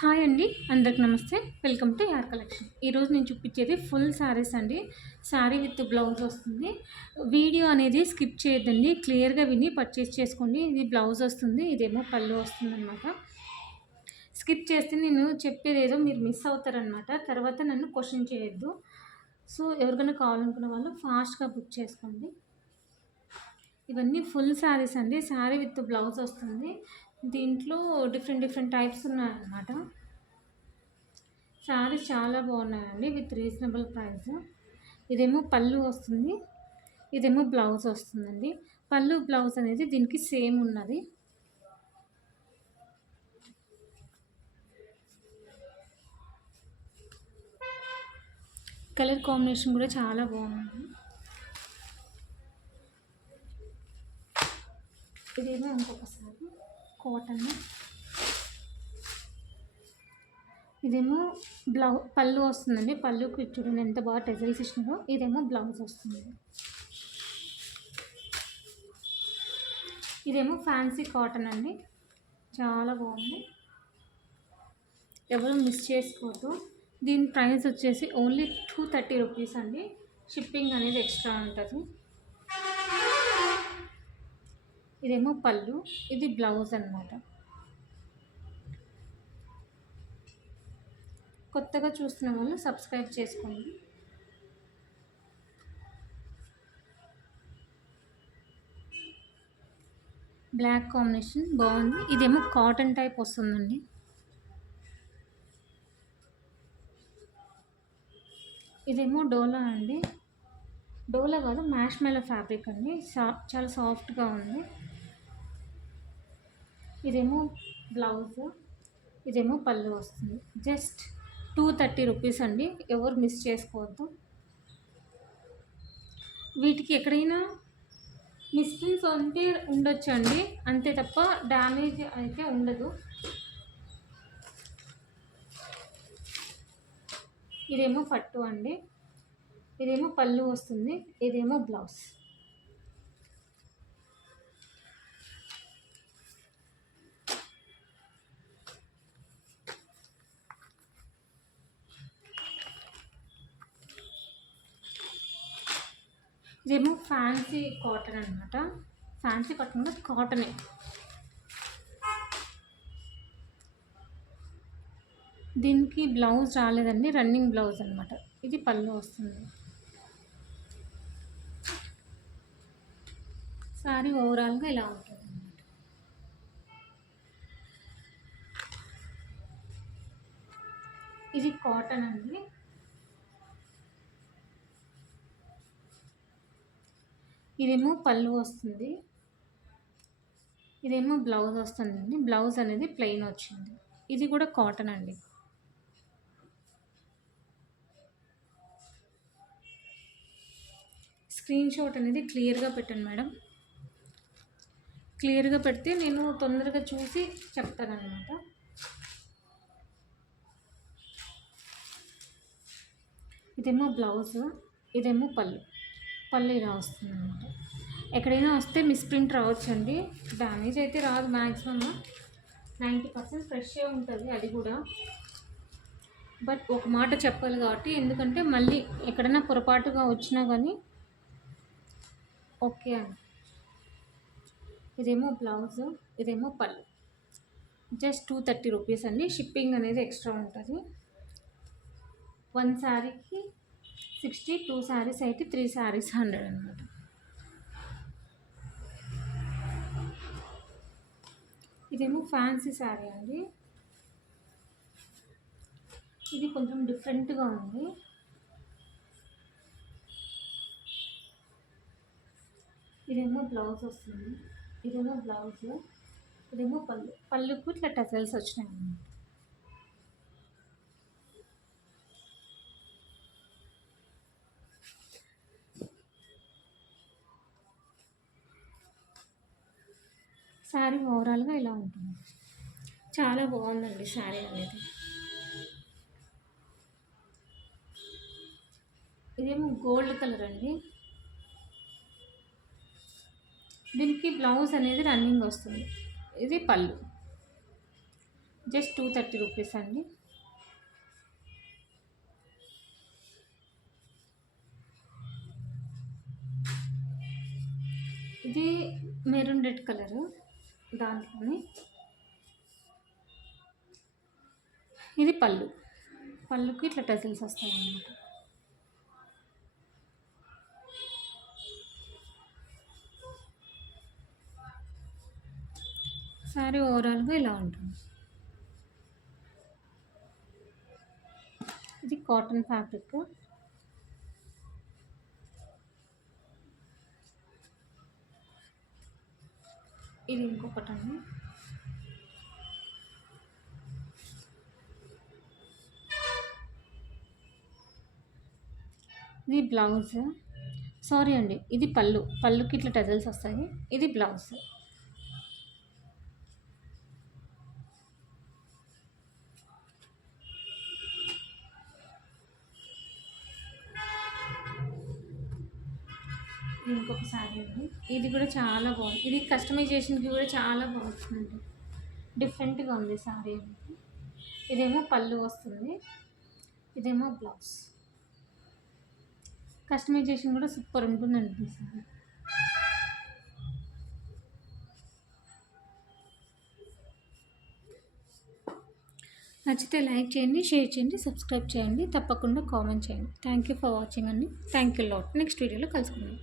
Hi అండి. అందరికి నమస్తే. వెల్కమ్ టు యార్ కలెక్షన్. ఈరోజు నేను చూపించేది ఫుల్ శారీస్ అండి. శారీ విత్ బ్లౌజ్ వస్తుంది. వీడియో అనేది స్కిప్ చేయొద్దండి. క్లియర్‌గా విని పర్చేస్ చేసుకోండి. ఇది బ్లౌజ్ వస్తుంది. ఇదేమో పళ్ళు వస్తుందనమాట. స్కిప్ చేస్తే నేను చెప్పేదేదో మీరు మిస్ అవుతారనమాట. తర్వాత నన్ను క్వెషన్ చేయొద్దు. సో, ఎవరికైనా కావాలనుకున్న వాళ్ళు ఫాస్ట్‌గా బుక్ చేసుకోండి. ఇవన్నీ ఫుల్ శారీస్ అండి. శారీ విత్ బ్లౌజ్ వస్తుంది. దీంట్లో డిఫరెంట్ టైప్స్ ఉన్నాయన్నమాట. శారీస్ చాలా బాగున్నాయండి విత్ రీజనబుల్ ప్రైస్. ఇదేమో పళ్ళు వస్తుంది. ఇదేమో బ్లౌజ్ వస్తుందండి. పళ్ళు బ్లౌజ్ అనేది దీనికి సేమ్ ఉన్నది. కలర్ కాంబినేషన్ కూడా చాలా బాగుంది. ఇదేమో ఇంకొకసారి కాటన్. ఇదేమో పళ్ళు వస్తుందండి. పళ్ళుకి చూడండి ఎంత బాగా టెజల్స్ ఇచ్చినారో. ఇదేమో బ్లౌజ్ వస్తుంది. ఇదేమో ఫ్యాన్సీ కాటన్ అండి. చాలా బాగుంది. ఎవరు మిస్ చేసుకోవద్దు. దీని ప్రైస్ వచ్చేసి ఓన్లీ 230 రూపీస్ అండి. షిప్పింగ్ అనేది ఎక్స్ట్రా ఉంటుంది. ఇదేమో పళ్ళు, ఇది బ్లౌజ్ అన్నమాట. కొత్తగా చూస్తున్న వాళ్ళు సబ్స్క్రైబ్ చేసుకోండి. బ్లాక్ కాంబినేషన్ బాగుంది. ఇదేమో కాటన్ టైప్ వస్తుందండి. ఇదేమో డోలా అండి. డోలా కాదు, మ్యాష్ మెలో ఫ్యాబ్రిక్ అండి. చాలా సాఫ్ట్గా ఉంది. ఇదేమో బ్లౌజ్, ఇదేమో పళ్ళు వస్తుంది. జస్ట్ 230 రూపీస్ అండి. ఎవరు మిస్ చేసుకోవద్దు. వీటికి ఎక్కడైనా మిస్ప్రింట్స్ అంటే ఉండొచ్చు అండి, అంతే తప్ప డ్యామేజ్ అయితే ఉండదు. ఇదేమో పట్టు అండి. ఇదేమో పళ్ళు వస్తుంది. ఇదేమో బ్లౌజ్. ఇదేమో ఫ్యాన్సీ కాటన్ అనమాట. ఫ్యాన్సీ కాటన్ కూడా కాటనే. దీనికి బ్లౌజ్ రాలేదండి, రన్నింగ్ బ్లౌజ్ అనమాట. ఇది పళ్ళు వస్తుంది. శారీ ఓవరాల్గా ఇలా ఉంటుంది అన్నమాట. ఇది కాటన్ అండి. ఇదేమో పళ్ళు వస్తుంది. ఇదేమో బ్లౌజ్ వస్తుందండి. బ్లౌజ్ అనేది ప్లెయిన్ వచ్చింది. ఇది కూడా కాటన్ అండి. స్క్రీన్ షాట్ అనేది క్లియర్గా పెట్టండి మేడం. క్లియర్గా పెడితే నేను తొందరగా చూసి చెప్తానన్నమాట. ఇదేమో బ్లౌజ్, ఇదేమో పళ్ళు ఇలా వస్తుంది అన్నమాట. ఎక్కడైనా వస్తే మిస్ప్రింట్ రావచ్చండి. డ్యామేజ్ అయితే రాదు. మ్యాక్సిమమ్ 90% ఫ్రెష్గా ఉంటుంది అది కూడా. బట్ ఒక మాట చెప్పాలి కాబట్టి, ఎందుకంటే మళ్ళీ ఎక్కడైనా పొరపాటుగా వచ్చినా కానీ ఓకే అండి. ఇదేమో బ్లౌజ్, ఇదేమో పళ్ళు. జస్ట్ 230 రూపీస్ అండి. షిప్పింగ్ అనేది ఎక్స్ట్రా ఉంటుంది. 1 శారీకి 60, 2 శారీస్ అయితే 3 శారీస్ 100 అనమాట. ఇదేమో ఫ్యాన్సీ శారీ అండి. ఇది కొంచెం డిఫరెంట్గా ఉంది. ఇదేమో బ్లౌజ్ వస్తుంది. ఇదేమో బ్లౌజ్, ఇదేమో పళ్ళుకు ఇట్లా టసల్స్ వచ్చినాయి అన్నమాట. శారీ ఓవరాల్గా ఇలా ఉంటుంది. చాలా బాగుందండి శారీ అనేది. ఇదేమో గోల్డ్ కలర్ అండి. దీనికి బ్లౌజ్ అనేది రన్నింగ్ వస్తుంది. ఇది పళ్ళు. జస్ట్ 230 రూపీస్ అండి. ఇది మెరూన్ రెడ్ కలరు, దాంట్లోని ఇది పళ్ళుకి ఇట్లా టజిల్స్ వస్తాయి అన్నమాట. శారీ ఓవరాల్గా ఇలా ఉంటుంది. ఇది కాటన్ ఫ్యాబ్రిక్. ఇది ఇంకొకటి అండి. ఇది బ్లౌజ్. సారీ అండి, ఇది పళ్ళుకి ఇట్లా టజల్స్ వస్తాయి. ఇది బ్లౌజ్. ఇంకొక శారీ అండి. ఇది కూడా చాలా బాగుంది. ఇది కస్టమైజేషన్కి కూడా చాలా బాగుంటుందండి. డిఫరెంట్గా ఉంది శారీ అనేది. ఇదేమో పళ్ళు వస్తుంది, ఇదేమో బ్లౌజ్. కస్టమైజేషన్ కూడా సూపర్ ఉంటుందండి ఈ శారీ. నచ్చితే లైక్ చేయండి, షేర్ చేయండి, సబ్స్క్రైబ్ చేయండి, తప్పకుండా కామెంట్ చేయండి. థ్యాంక్ యూ ఫర్ వాచింగ్ అండి. Thank you lot. నెక్స్ట్ వీడియోలో కలుసుకుందాం.